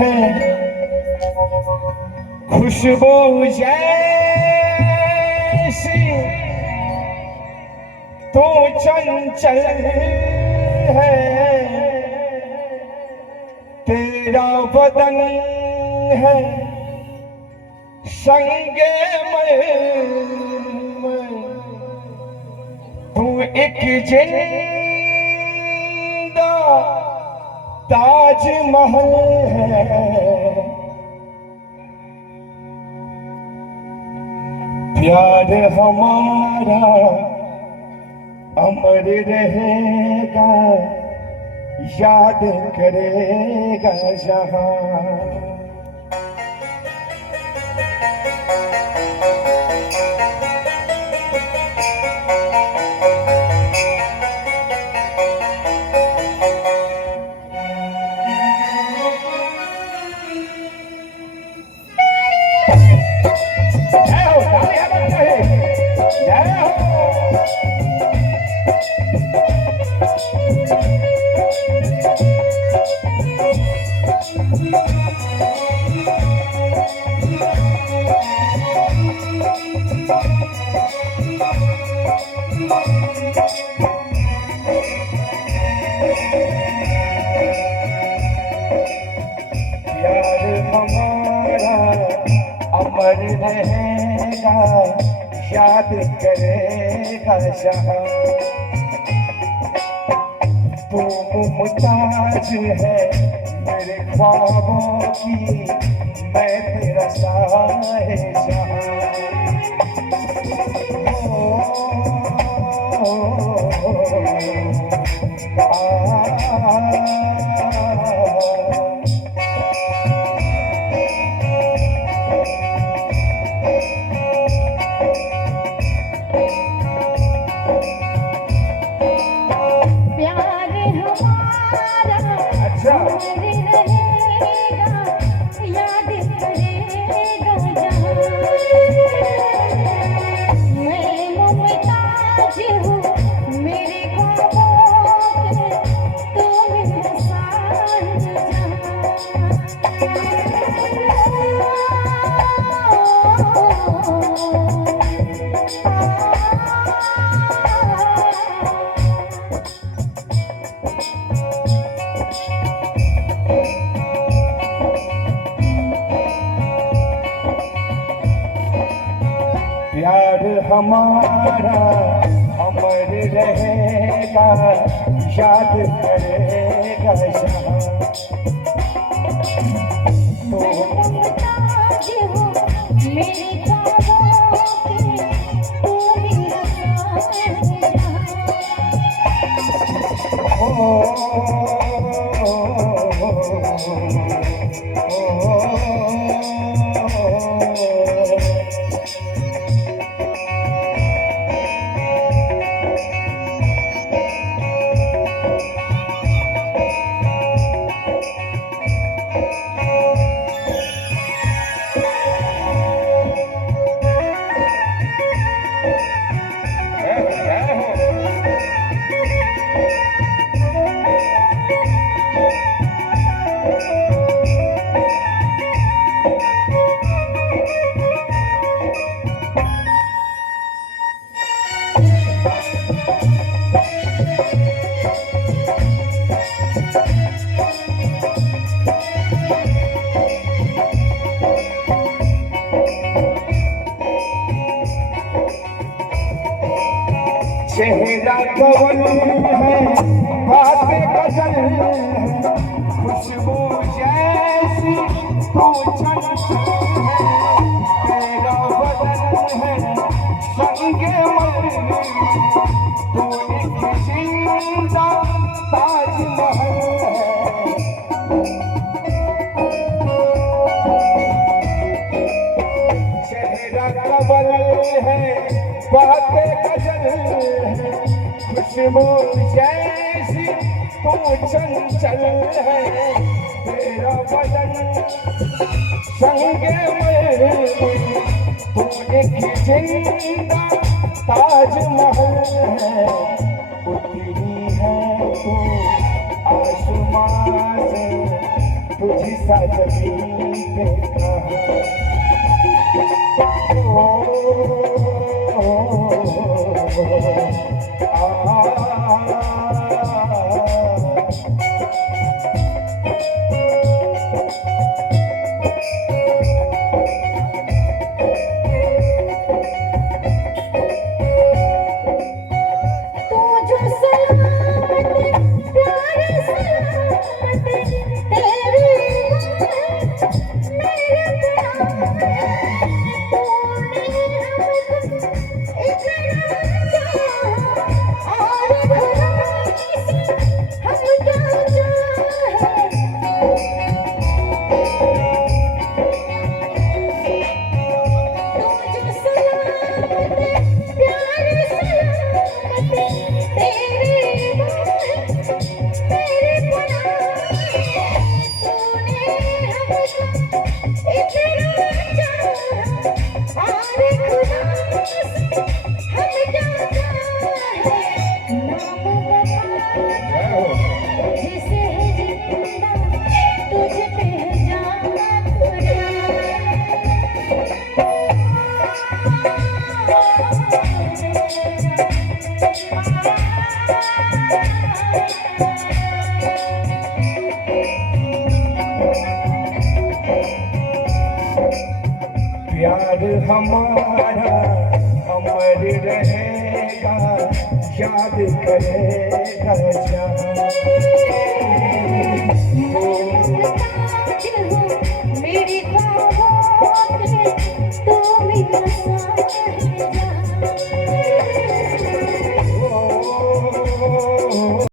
है खुशबू जैसी तो चंचल है तेरा बदन है संगे में तू एक जिंदा ताजमहल है प्यार हमारा अमर रहेगा याद करेगा जहां अमर रहेगा याद करेगा जहां तू मुमताज है मेरे ख्वाबों की मैं तेरा शाहजहां प्यार हमारा अमर रहेगा याद करेगा जहां तो मेरे चेहरा कवन है बातें गजल है खुशबू जैसी तो चंचल है तेरा बदन है संगे मन तू एक जिंदा ताजमहल है चेहरा कवन है बातें गजल खुशबू जैसी तू चंचल है तेरा बदन संगे में तू एक जिंदा ताजमहल है उतरी है तू आसमां से तुझी सा जमीन पे कहाँ। प्यार हमारा अमर रहेगा, याद करेगा जहाँ।